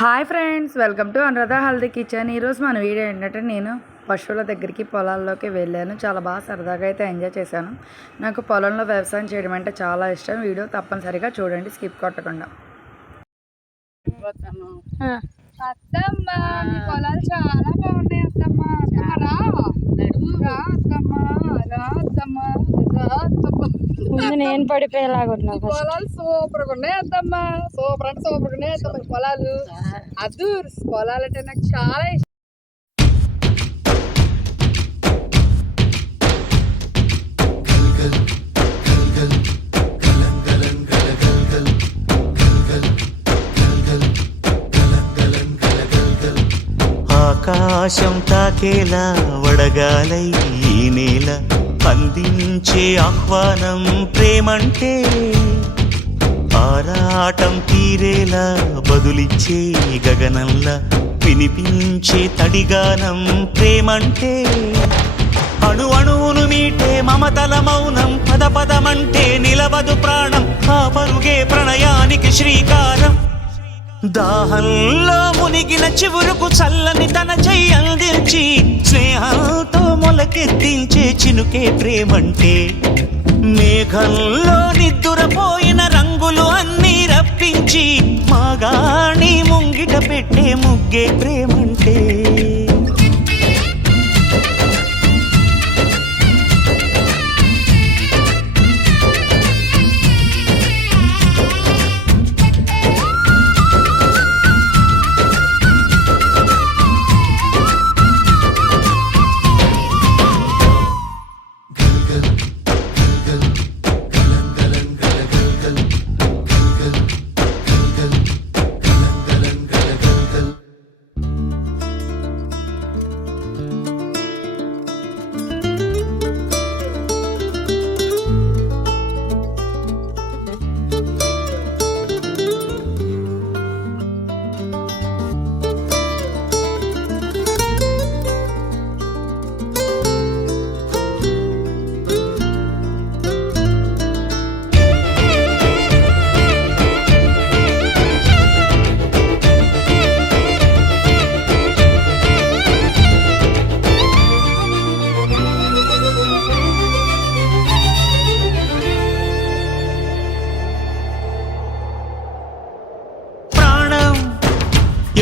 Hi friends, welcome to Anuradha healthy kitchen. ఈరోజు మన video ఏంటంటే నేను పశువుల దగ్గరికి పొలాల్లోకి వెళ్ళాను. చాలా బాగా సరదాగా అయితే ఎంజాయ్ చేశాను. నాకు పొలంలో వ్యవసాయం చేయడం అంటే చాలా ఇష్టం. వీడియో తప్పనిసరిగా చూడండి, స్కిప్ కొట్టకుండా. అత్తమ్మ పొలాలు చాలా బాగున్నాయి అత్తమ్మ. నేను పడిపోయేలాగా పొలాలు సూపర్ గా ఉన్నాయి అత్తమ్మ. సూపర్ అంటే సూపర్ గా ఉన్నాయి అత్తమ్మ పొలాలు. అదు పొలాలు అంటే నాకు చాలా ఇష్టం. ఆకాశం తాకేలా వడగాలై ఈ నేల అందించే ఆహ్వానం ప్రేమంటే, ఆరాటం తీరేలా బదులిచ్చే గగనంలా వినిపించే తడిగానం ప్రేమంటే, అణు అణువును మీటే మమతల మౌనం పద పదమంటే నిలవదు ప్రాణం, ఆ పరుగే ప్రణయానికి శ్రీకారం. దాహంలో మునిగిన చివురుకు చల్లని తన చెయ్యి అందించి స్నేహంతో మొలకెత్తించే చినుకే ప్రేమంటే, మేఘంలో నిద్దురపోయిన రంగులు అన్నీ రప్పించి మాగాణి ముంగిట పెట్టే ముగ్గే ప్రేమంటే.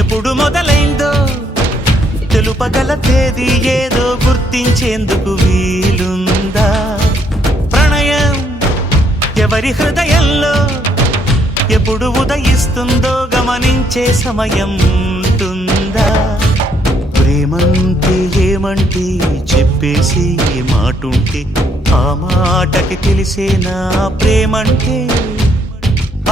ఎప్పుడు మొదలైందో తెలుపగల తేదీ ఏదో గుర్తించేందుకు వీలుందా? ప్రణయం ఎవరి హృదయంలో ఎప్పుడు ఉదయిస్తుందో గమనించే సమయం ఉంటుందా? ప్రేమంటే ఏమంటే చెప్పేసి మాటుంటే ఆ మాటకి తెలిసేనా ప్రేమంటే.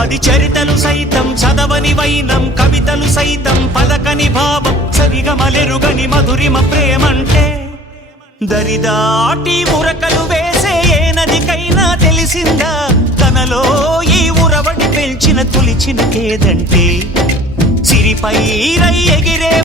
అది చరితలు సైతం చదవని వైనం, కవితలు సైతం పలకని భావం, సరిగమలెరుగని మధురిమ ప్రేమంటే. దరిదాటి ఉరకలు వేసే ఏ నదికైనా తెలిసిందా తనలో ఈ ఉరవడి పెంచిన తొలిచిన కేదంటే. సిరిపై రై ఎగిరే